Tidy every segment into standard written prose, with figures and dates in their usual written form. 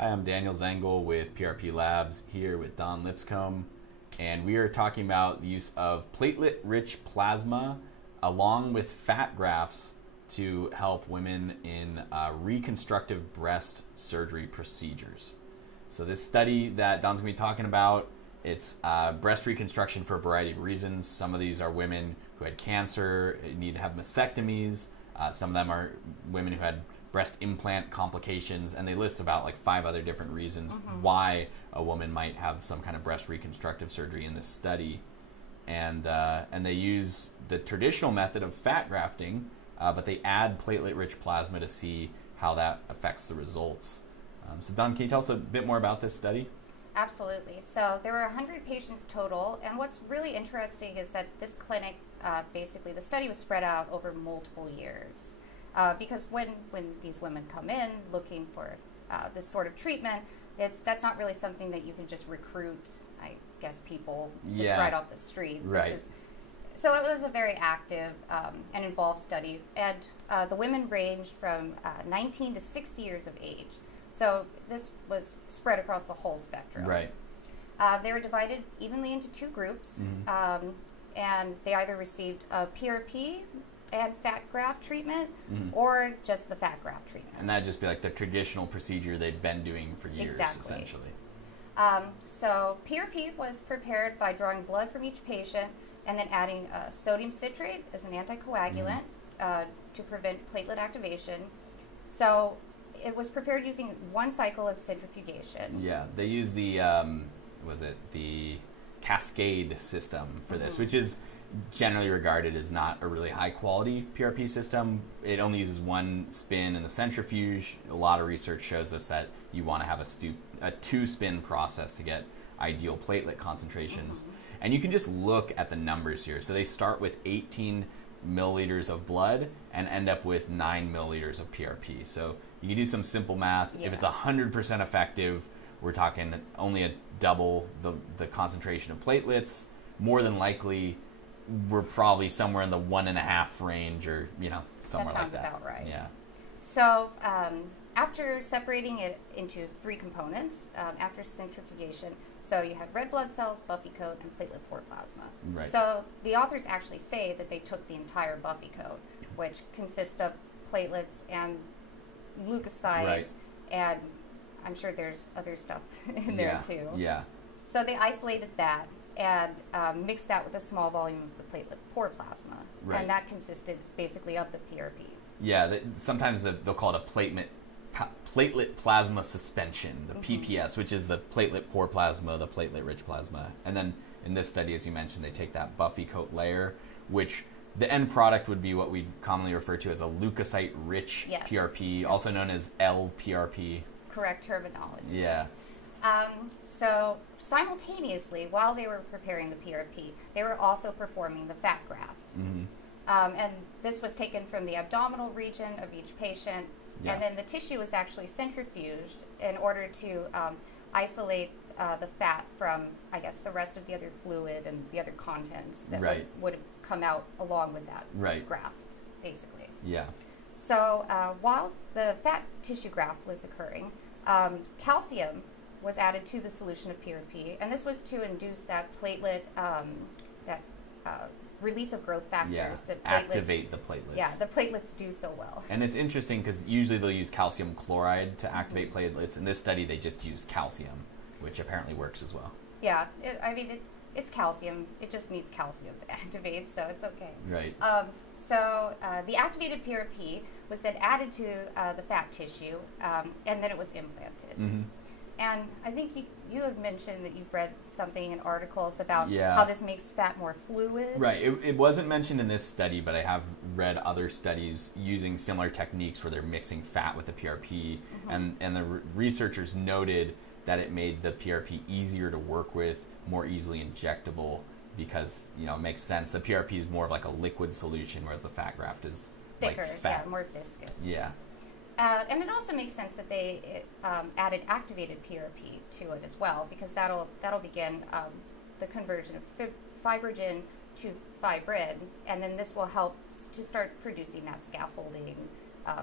Hi, I'm Daniel Zengel with PRP Labs here with Dawn Lipscomb, and we are talking about the use of platelet-rich plasma along with fat grafts to help women in reconstructive breast surgery procedures. So this study that Dawn's going to be talking about, it's breast reconstruction for a variety of reasons. Some of these are women who had cancer, need to have mastectomies. Some of them are women who had breast implant complications, and they list about like 5 other different reasons why a woman might have some kind of breast reconstructive surgery in this study. And they use the traditional method of fat grafting, but they add platelet-rich plasma to see how that affects the results. So Dawn, can you tell us a bit more about this study? Absolutely. So there were 100 patients total, and what's really interesting is that this clinic, basically the study was spread out over multiple years. Because when these women come in looking for this sort of treatment, that's not really something that you can just recruit, I guess, people just right off the street. Right. So it was a very active and involved study, and the women ranged from 19 to 60 years of age. So this was spread across the whole spectrum. Right. They were divided evenly into 2 groups, and they either received a PRP and fat graft treatment or just the fat graft treatment. And that'd just be like the traditional procedure they've been doing for years, essentially. So PRP was prepared by drawing blood from each patient and then adding sodium citrate as an anticoagulant to prevent platelet activation. So it was prepared using 1 cycle of centrifugation. Yeah, they use the, the cascade system for this, which is generally regarded as not a really high quality PRP system. It only uses 1 spin in the centrifuge. A lot of research shows us that you want to have a 2-spin process to get ideal platelet concentrations. And you can just look at the numbers here. So they start with 18 milliliters of blood and end up with 9 milliliters of PRP. So you can do some simple math. If it's 100% effective, we're talking only a double the concentration of platelets. More than likely, we're probably somewhere in the 1.5 range, or somewhere like that. That sounds about right. Yeah. So after separating it into 3 components, after centrifugation, so you had red blood cells, buffy coat, and platelet-poor plasma. Right. So the authors actually say that they took the entire buffy coat, which consists of platelets and leukocytes, and I'm sure there's other stuff in there too. Yeah. So they isolated that and mixed that with a small volume of the platelet-poor plasma, and that consisted basically of the PRP. Yeah, sometimes they'll call it a platelet plasma suspension, the PPS, which is the platelet-poor plasma, the platelet-rich plasma. And then in this study, as you mentioned, they take that buffy coat layer, which the end product would be what we commonly refer to as a leukocyte-rich PRP, also known as LPRP. Correct terminology. Yeah. So simultaneously, while they were preparing the PRP, they were also performing the fat graft. And this was taken from the abdominal region of each patient, and then the tissue was actually centrifuged in order to isolate the fat from, I guess, the rest of the other fluid and the other contents that would come out along with that graft, basically. Yeah. So while the fat tissue graft was occurring, calcium was added to the solution of PRP, and this was to induce that platelet, release of growth factors that activate the platelets. Yeah, the platelets do so well. And it's interesting because usually they'll use calcium chloride to activate platelets. In this study, they just used calcium, which apparently works as well. Yeah, it's calcium. It just needs calcium to activate, so it's okay. Right. So the activated PRP was then added to the fat tissue, and then it was implanted. And I think you have mentioned that you've read something in articles about how this makes fat more fluid. Right. It wasn't mentioned in this study, but I have read other studies using similar techniques where they're mixing fat with the PRP, and the researchers noted that it made the PRP easier to work with, more easily injectable, because it makes sense. The PRP is more of like a liquid solution, whereas the fat graft is thicker, like fat. more viscous. Yeah. And it also makes sense that they added activated PRP to it as well, because that'll begin the conversion of fibrogen to fibrin, and then this will help to start producing that scaffolding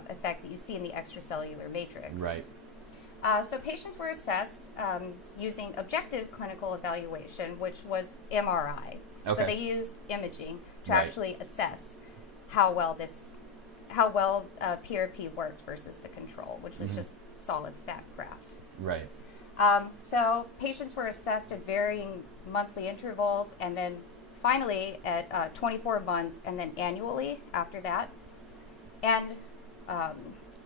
effect that you see in the extracellular matrix. Right. So patients were assessed using objective clinical evaluation, which was MRI. Okay. So they used imaging to Right. actually assess how well PRP worked versus the control, which was just solid fat graft. Right. So patients were assessed at varying monthly intervals, and then finally at 24 months, and then annually after that. And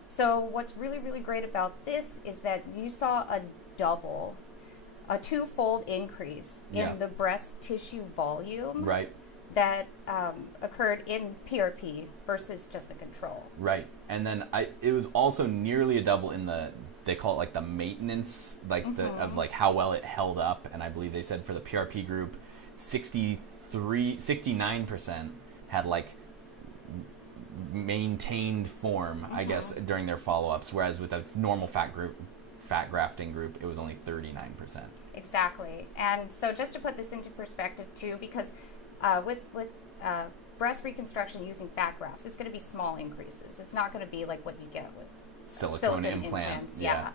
so what's really, really great about this is that you saw a twofold increase in the breast tissue volume Right. that occurred in PRP versus just the control. Right. And then it was also nearly a double in they call it like the maintenance, like of like how well it held up. And I believe they said for the PRP group, 69% had like maintained form, I guess, during their follow-ups, whereas with a normal fat grafting group, it was only 39%. Exactly. And so just to put this into perspective too, because with breast reconstruction using fat grafts, it's going to be small increases. It's not going to be like what you get with Silicone implants. Yeah.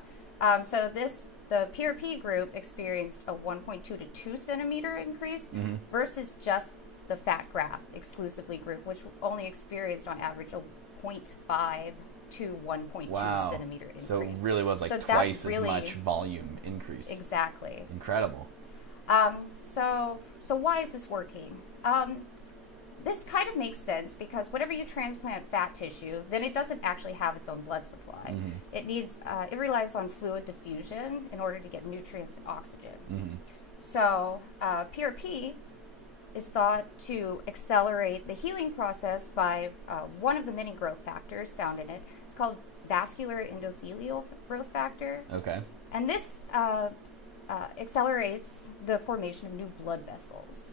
So the PRP group experienced a 1.2 to 2 centimeter increase versus just the fat graft exclusively group, which only experienced on average a 0.5 to 1.2 centimeter increase. So it really was like twice as much volume increase. Exactly. Incredible. So why is this working? This kind of makes sense because whenever you transplant fat tissue, then it doesn't actually have its own blood supply. It needs, it relies on fluid diffusion in order to get nutrients and oxygen. So PRP is thought to accelerate the healing process by one of the many growth factors found in it. It's called vascular endothelial growth factor. Okay. And this accelerates the formation of new blood vessels.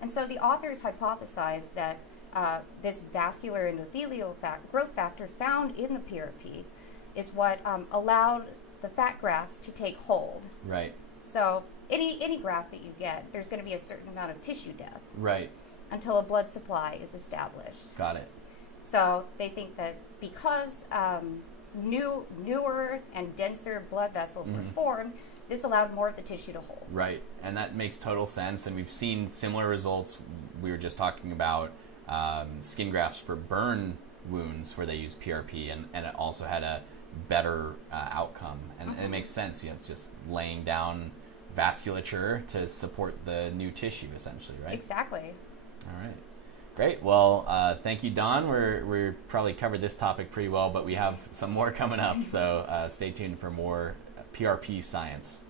And so the authors hypothesized that this vascular endothelial growth factor found in the PRP is what allowed the fat grafts to take hold. Right. So any graft that you get, there's going to be a certain amount of tissue death. Right. Until a blood supply is established. Got it. So they think that because newer and denser blood vessels were formed, this allowed more of the tissue to hold. Right, and that makes total sense. And we've seen similar results. We were just talking about skin grafts for burn wounds where they use PRP, and it also had a better outcome. And it makes sense. It's just laying down vasculature to support the new tissue, essentially, right? Exactly. All right. Great. Well, thank you, Dawn. We're probably covered this topic pretty well, but we have some more coming up, so stay tuned for more PRP science.